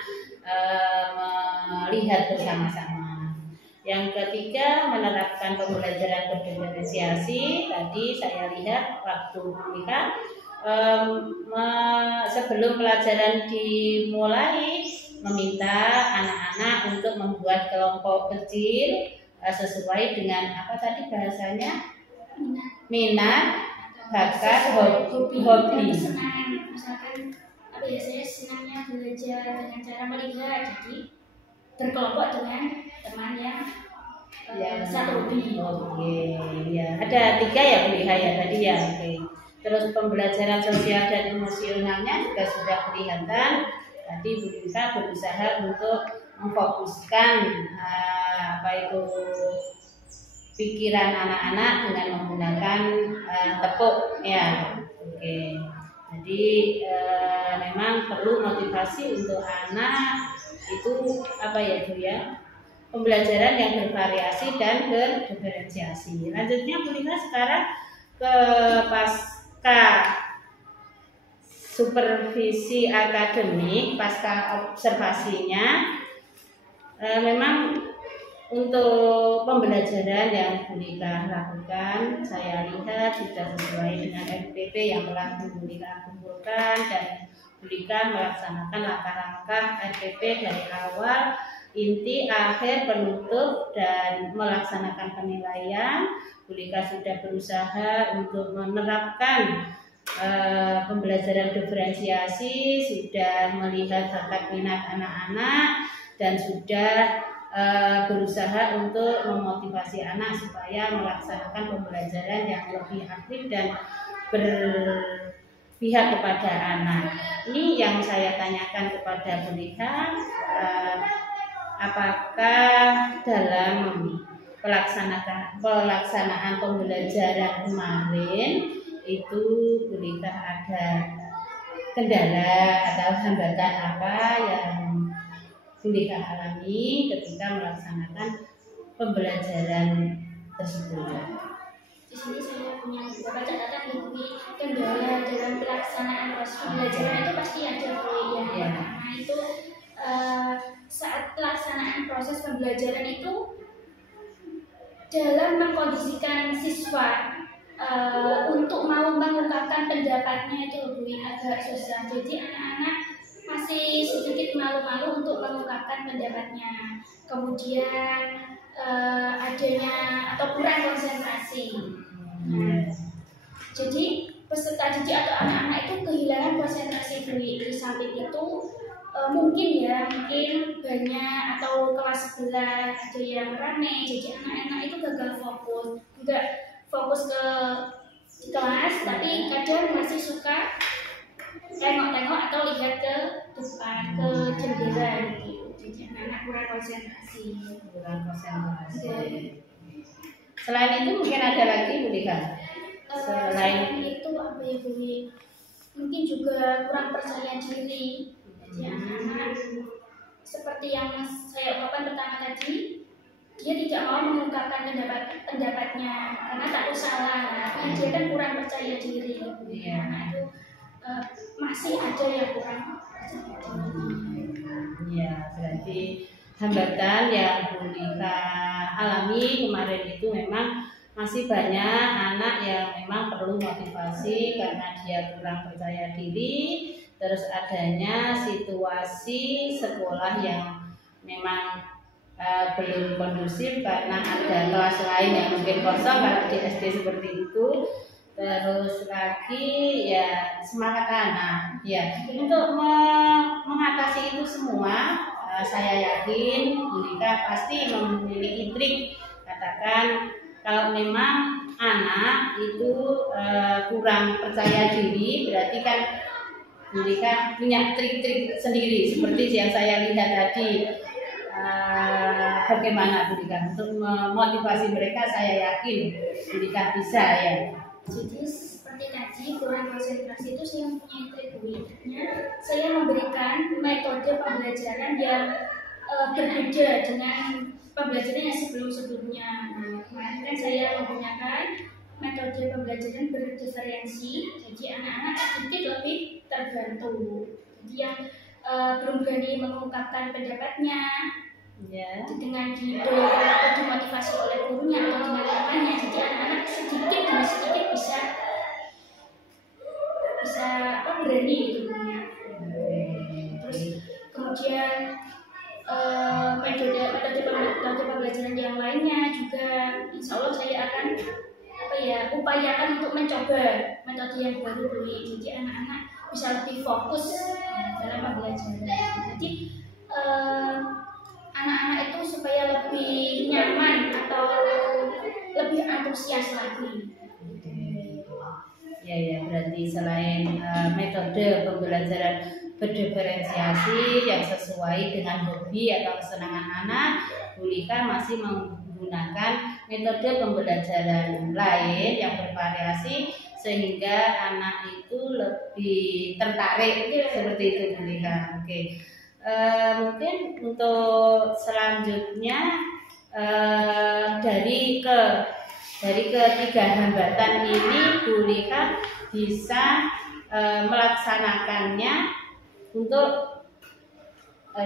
melihat bersama-sama. Yang ketiga, menerapkan pembelajaran berdiferensiasi. Tadi saya lihat waktu Bu Lika sebelum pelajaran dimulai meminta anak-anak untuk membuat kelompok kecil sesuai dengan apa tadi bahasanya, minat, bakat, hobi. Senang, misalkan apa ya, saya senangnya belajar dengan cara melihat, jadi berkelompok dengan teman yang satu hobi. Oke, ya ada 3 ya Bu Lika ya tadi ya. Oke. Terus pembelajaran sosial dan emosionalnya juga sudah kelihatan. Tadi Bu Lika berusaha untuk memfokuskan apa itu pikiran anak-anak dengan menggunakan tepuk ya. Oke. Jadi memang perlu motivasi untuk anak itu apa ya Bu ya? Pembelajaran yang bervariasi dan berdiferensiasi. Lanjutnya Bu Lika sekarang ke pasca supervisi akademik, pasca observasinya. Memang untuk pembelajaran yang Bu Lika lakukan, saya lihat sudah sesuai dengan RPP yang telah Bu Lika kumpulkan, dan Bu Lika melaksanakan langkah-langkah RPP dari awal, inti, akhir, penutup, dan melaksanakan penilaian. Bu Lika sudah berusaha untuk menerapkan pembelajaran diferensiasi, sudah melihat bakat minat anak-anak, dan sudah berusaha untuk memotivasi anak supaya melaksanakan pembelajaran yang lebih aktif dan berpihak kepada anak. Ini yang saya tanyakan kepada Bu Lika, apakah dalam pelaksanaan pembelajaran kemarin itu Bu Lika ada kendala atau hambatan apa yang Bu Lika alami ketika melaksanakan pembelajaran tersebut? Di sini saya punya beberapa catatan Bu. Kendala dalam pelaksanaan proses pembelajaran itu pasti ada Bu ya. Nah itu saat pelaksanaan proses pembelajaran itu dalam mengkondisikan siswa untuk mau mengungkapkan pendapatnya itu Bu agak susah. Jadi anak-anak masih sedikit malu-malu untuk mengungkapkan pendapatnya. Kemudian adanya atau kurang konsentrasi. Nah, jadi peserta didik atau anak-anak itu kehilangan konsentrasi Bu. Di samping itu mungkin banyak atau kelas sebelah ada yang rame, jadi anak-anak itu gagal fokus, nggak fokus ke kelas, tapi kadang masih suka tengok-tengok atau lihat ke depan, ke jendela gitu. Jadi anak-anak kurang konsentrasi. Selain itu mungkin ada lagi Bu Dika? Selain itu apa ya Bu? Mungkin juga kurang percaya diri. Jadi anak-anak seperti yang saya ungkapkan pertama tadi, dia tidak mau mengungkapkan pendapatnya karena takut salah, tapi dia kan kurang percaya diri. Nah itu masih ada yang kurang percaya diri. Ya, berarti hambatan yang Bu Dika alami kemarin itu memang masih banyak anak yang memang perlu motivasi karena dia kurang percaya diri. Terus adanya situasi sekolah yang memang belum kondusif karena ada kelas lain yang mungkin kosong kalau di SD seperti itu. Terus lagi ya semangat anak ya untuk mengatasi itu semua. Saya yakin Bu Dika pasti memiliki trik. Katakan kalau memang anak itu kurang percaya diri, berarti kan Bu Dika punya trik-trik sendiri seperti yang saya lihat tadi. Bagaimana Bu Dika untuk memotivasi mereka? Saya yakin Bu Dika bisa ya. Jadi seperti tadi kurang konsentrasi itu saya mempunyai trik Bu. Saya memberikan metode pembelajaran yang berbeda dengan pembelajaran yang sebelum-sebelumnya. Nah, kemarin kan saya menggunakan metode pembelajaran berdiferensi, jadi anak-anak sedikit lebih terbantu. Jadi yang belum berani mengungkapkan pendapatnya, ya, dengan didorong atau dimotivasi oleh gurunya atau dengan temannya, jadi anak-anak sedikit demi sedikit bisa berani gitu. Terus kemudian metode pembelajaran yang lainnya juga insya Allah saya akan upayakan untuk mencoba metode yang baru dulu. Jadi anak-anak bisa lebih fokus dalam pembelajaran. Jadi anak-anak itu supaya lebih nyaman atau lebih antusias lagi. Ya, berarti selain metode pembelajaran berdiferensiasi yang sesuai dengan hobi atau kesenangan anak, Bu Dika masih menggunakan metode pembelajaran lain yang bervariasi sehingga anak itu lebih tertarik seperti itu Bu Dika. Oke. Mungkin untuk selanjutnya dari ketiga hambatan ini Bu Dika bisa melaksanakannya untuk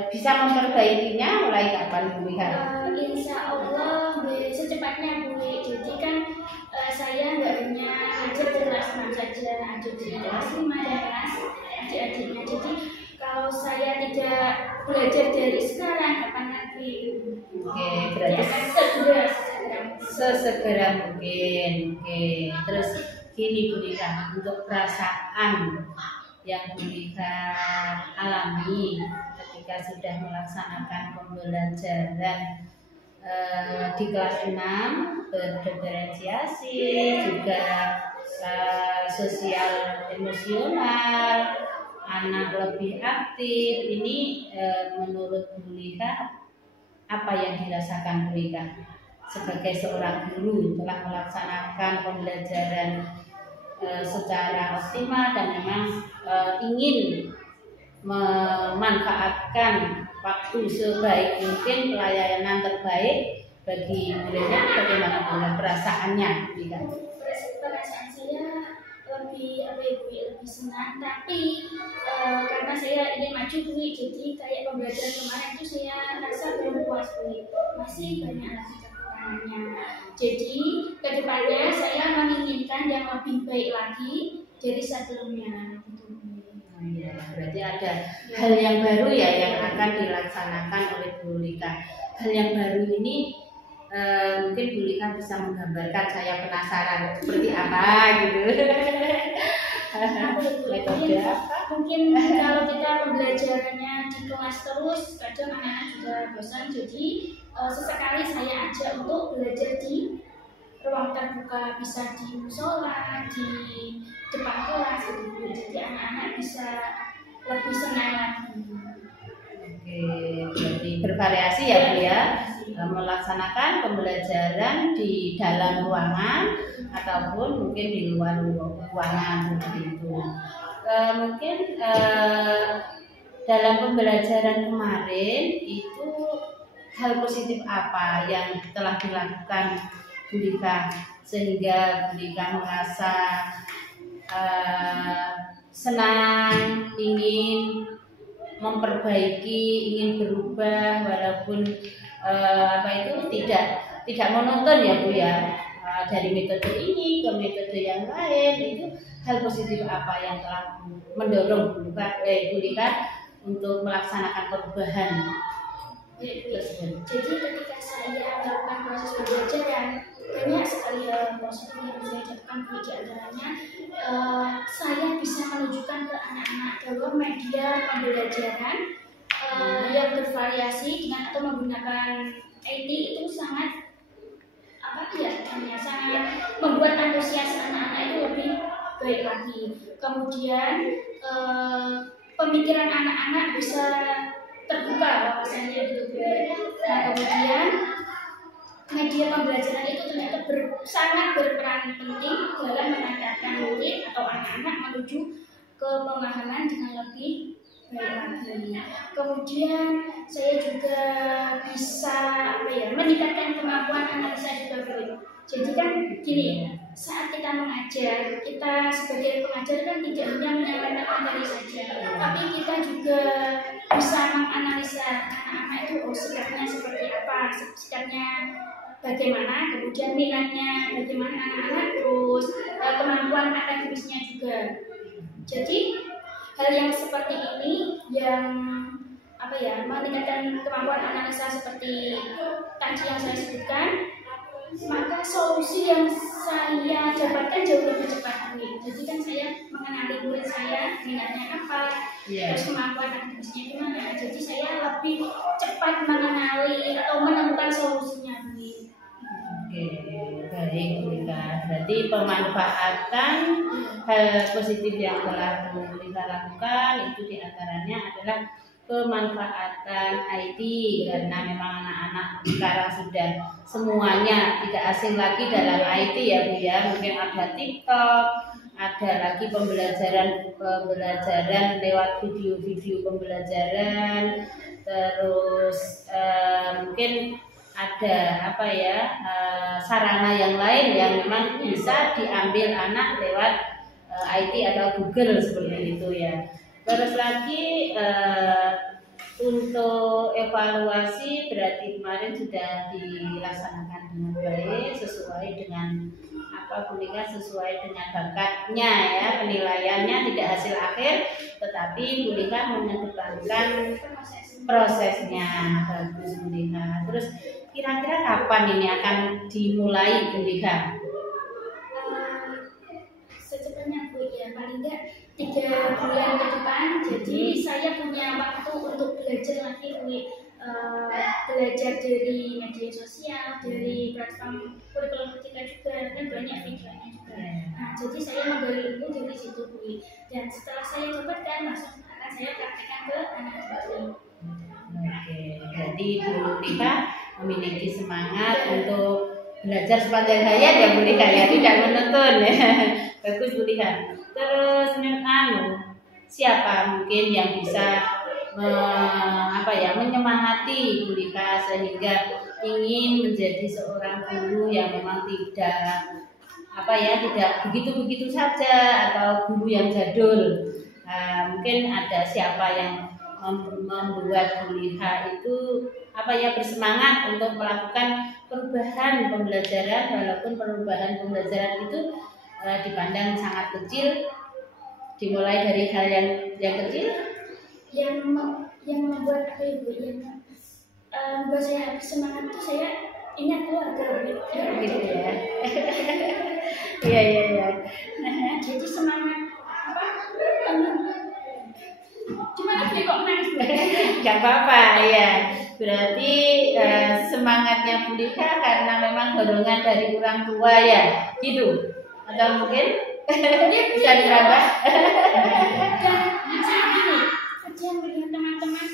bisa memperbaikinya mulai kapan Bu Dika? Insya Allah secepatnya Bu. Jadi kan saya nggak hanya ngajar di kelas 6 saja, ada di kelas 5 dan kelas adik-adiknya. Jadi kalau saya tidak belajar dari sekarang, kapan lagi? Oke, berarti akan sesegera mungkin. Oke, terus gini Bu Dika, untuk perasaan yang Bu Dika alami ketika sudah melaksanakan pembelajaran di kelas 6 berdiferensiasi, juga sosial emosional, anak lebih aktif, ini menurut Bu Dika apa yang dirasakan Bu Dika sebagai seorang guru telah melaksanakan pembelajaran secara optimal dan memang ingin memanfaatkan waktu sebaik mungkin, pelayanan terbaik bagi muridnya? Bagaimana perasaannya Bu Dika? perasaan saya lebih apa ya Bu, lebih senang, tapi karena saya ingin maju Bu, jadi kayak pembelajaran kemarin itu saya rasa belum puas Bu, masih banyak lagi kekurangannya. Jadi kedepannya saya menginginkan yang lebih baik lagi dari sebelumnya. Ya, berarti ada hal yang baru ya yang akan dilaksanakan oleh Bu Lika. Hal yang baru ini mungkin Bu Lika bisa menggambarkan, saya penasaran seperti apa gitu. Metode apa? Mungkin kalau kita pembelajarannya di kelas terus, kadang anak-anak juga bosan. Jadi sesekali saya ajak untuk belajar di ruang terbuka, bisa di musola, di depan kelas gitu. Jadi anak-anak bisa lebih senang lagi. Oke, jadi bervariasi ya Bu ya, melaksanakan pembelajaran di dalam ruangan ataupun mungkin di luar ruangan begitu. Mungkin dalam pembelajaran kemarin itu hal positif apa yang telah dilakukan Bu Lika sehingga Bu Lika merasa senang, ingin memperbaiki, ingin berubah walaupun tidak monoton ya Bu ya, dari metode ini ke metode yang lain. Itu hal positif apa yang telah mendorong Bu Lika untuk melaksanakan perubahan tersebut? Jadi ketika saya melakukan proses pembelajaran, banyak sekali hal positif yang saya dapatkan. Di antaranya saya bisa menunjukkan ke anak-anak bahwa media pembelajaran yang bervariasi dengan atau menggunakan IT itu sangat sangat membuat antusias anak-anak itu lebih baik lagi. Kemudian pemikiran anak-anak bisa terbuka wawasannya gitu. Nah, kemudian media pembelajaran itu ternyata sangat berperan penting dalam mengantarkan murid atau anak-anak menuju ke pemahaman dengan lebih baik lagi. Kemudian saya juga bisa meningkatkan kemampuan analisa juga Bu. Jadi kan gini, saat kita mengajar, kita sebagai pengajar kan tidak hanya menyampaikan materi saja, tapi kita juga bisa menganalisa anak-anak itu sikapnya seperti apa, sikapnya bagaimana, kemudian minatnya bagaimana anak-anak, terus kemampuan akademisnya juga. Jadi hal yang seperti ini yang meningkatkan kemampuan analisa seperti tadi yang saya sebutkan, maka solusi yang saya dapatkan jauh lebih cepat. Jadi kan saya mengenali murid saya minatnya apa, terus kemampuan akademisnya gimana. Jadi saya lebih cepat mengenali atau menemukan solusinya. Oke, baik Bu Lika. Berarti pemanfaatan hal positif yang telah Bu Lika lakukan itu diantaranya adalah pemanfaatan IT, karena memang anak-anak sekarang sudah semuanya tidak asing lagi dalam IT ya Bu ya. Mungkin ada TikTok, ada lagi pembelajaran lewat video-video pembelajaran, terus mungkin ada sarana yang lain yang memang bisa diambil anak lewat IT atau Google seperti itu ya. Terus lagi untuk evaluasi berarti kemarin sudah dilaksanakan dengan baik sesuai dengan Bu Lika, sesuai dengan bakatnya ya, penilaiannya tidak hasil akhir, tetapi Bu Lika mengedepankan prosesnya. Bagus Bu Lika. Terus kira-kira kapan ini akan dimulai Bu Lika? Secepatnya Bu ya, paling enggak 3 bulan ke depan. Jadi saya punya waktu untuk belajar lagi Bu. Belajar dari media sosial, dari platform kurikulum kita juga, kan banyak videonya juga. Nah, jadi saya menggali ilmu dari situ Bu. Dan setelah saya dapatkan, langsung akan saya praktekkan ke anak-anak. Oke, jadi Bu Lika memiliki semangat untuk belajar sepanjang hayat ya Bu Lika ya, tidak menuntun ya. Bagus Bu Lika. Terus siapa mungkin yang bisa menyemangati Bu Lika sehingga ingin menjadi seorang guru yang memang tidak apa ya, tidak begitu-begitu saja atau guru yang jadul. Mungkin ada siapa yang membuat Bu Liha itu apa ya, bersemangat untuk melakukan perubahan pembelajaran, walaupun perubahan pembelajaran itu dipandang sangat kecil, dimulai dari hal yang kecil yang membuat apa Ibu, yang membuat saya semangat itu saya ingat keluarga gitu ya. Iya. Jadi semangat apa? Gimana sih kok nangis? Gak apa-apa ya. Berarti semangatnya Bu Liha karena memang dorongan dari orang tua ya, gitu. Atau mungkin bisa diraba. Dan saat ini kerja melihat teman-teman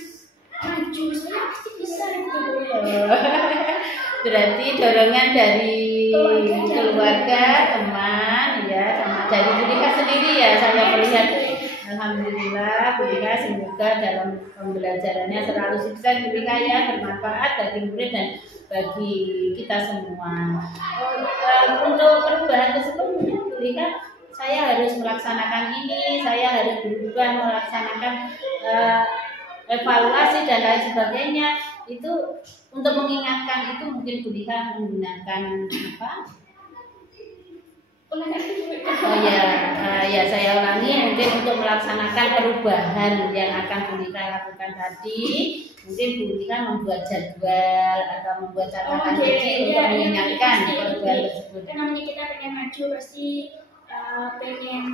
maju, saya pasti bisa gitu. Berarti dorongan dari keluarga, teman, ya, sama dari Bu Liha sendiri ya. Saya melihat, alhamdulillah Bu Liha semoga dalam pembelajarannya selalu sukses Bu Liha ya, bermanfaat bagi murid dan bagi kita semua. Untuk perubahan tersebut Bu Liha, saya harus melaksanakan ini, saya harus berubah melaksanakan evaluasi dan lain sebagainya. Itu untuk mengingatkan itu mungkin Bu Liha menggunakan apa? Oh ya, saya ulangi, mungkin untuk melaksanakan perubahan yang akan Bu Liha lakukan tadi, mungkin Bu Liha membuat jadwal atau membuat catatan kecil untuk mengingatkan perubahan tersebut. Namanya kita pengen maju pasti pengen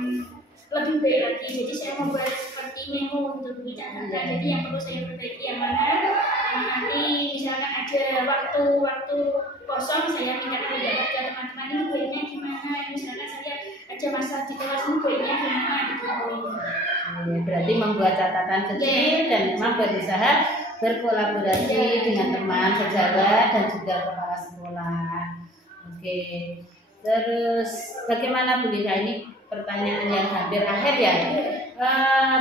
lebih baik lagi, jadi saya membuat seperti memo untuk catatan. Jadi yang perlu saya perbaiki yang mana, nanti misalkan ada waktu kosong saya minta pendapat ke teman-teman, ini baiknya gimana, misalkan saya ada masalah di kelas ini baiknya gimana gitu. Berarti membuat catatan kecil dan memang berusaha berkolaborasi dengan teman sejawat dan juga kepala sekolah. Oke. Terus bagaimana Bu Liha, ini pertanyaan yang hampir akhir ya.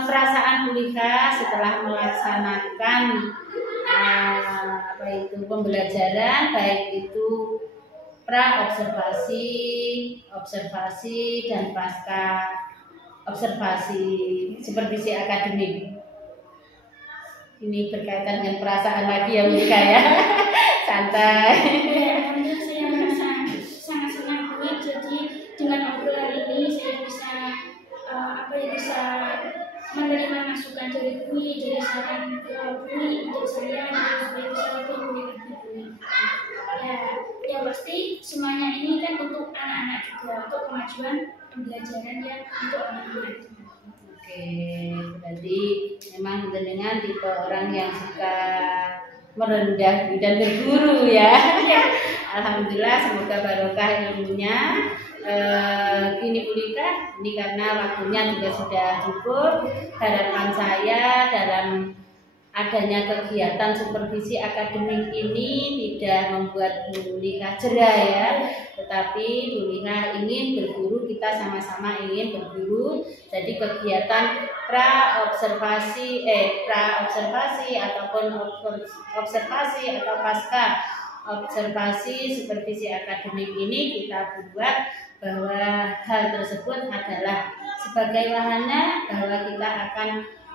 Perasaan Bu Liha setelah melaksanakan pembelajaran, baik itu pra observasi, observasi dan pasca observasi supervisi akademik. Ini berkaitan dengan perasaan lagi ya Bu Liha ya. Santai. Saya merasa sangat senang Bu, jadi dengan obrolan ini saya bisa bisa menerima masukan dari Bu, dari saran Bu untuk saya supaya bisa lebih baik lagi Bu. Ya pasti semuanya ini kan untuk anak-anak juga, untuk kemajuan pembelajaran yang untuk anak-anak. Oke, berarti memang dengan tipe orang yang suka merendah dan berguru ya. Alhamdulillah, semoga barokah ilmunya. Ini Bu Liha, ini karena waktunya juga sudah cukup. Harapan saya dalam adanya kegiatan supervisi akademik ini tidak membuat Bu Liha jerah ya, tetapi Bu Liha ingin berguru, kita sama-sama ingin berguru. Jadi kegiatan pra observasi ataupun observasi atau pasca observasi supervisi akademik ini kita buat bahwa hal tersebut adalah sebagai wahana bahwa kita akan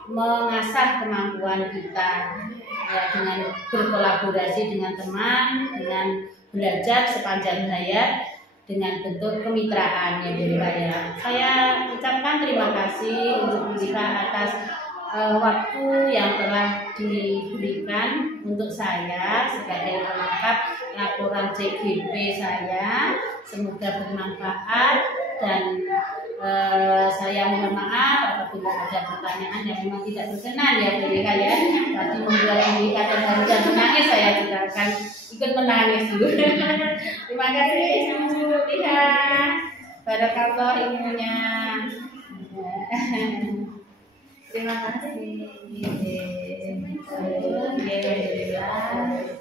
mengasah kemampuan kita ya, dengan berkolaborasi dengan teman, dengan belajar sepanjang hayat dengan bentuk kemitraan ya Bu Liha ya. Saya ucapkan terima kasih untuk Bu Liha atas waktu yang telah diberikan untuk saya sebagai pelengkap laporan CGP saya. Semoga bermanfaat dan saya mohon maaf apabila ada pertanyaan yang memang tidak berkenan ya Bu Liha ya. Tadi membuat Bu Liha dan menangis, saya juga akan ikut menangis dulu. Terima kasih sama-sama Bu Liha. Barakallah ilmunya. Terima kasih. Alhamdulillah.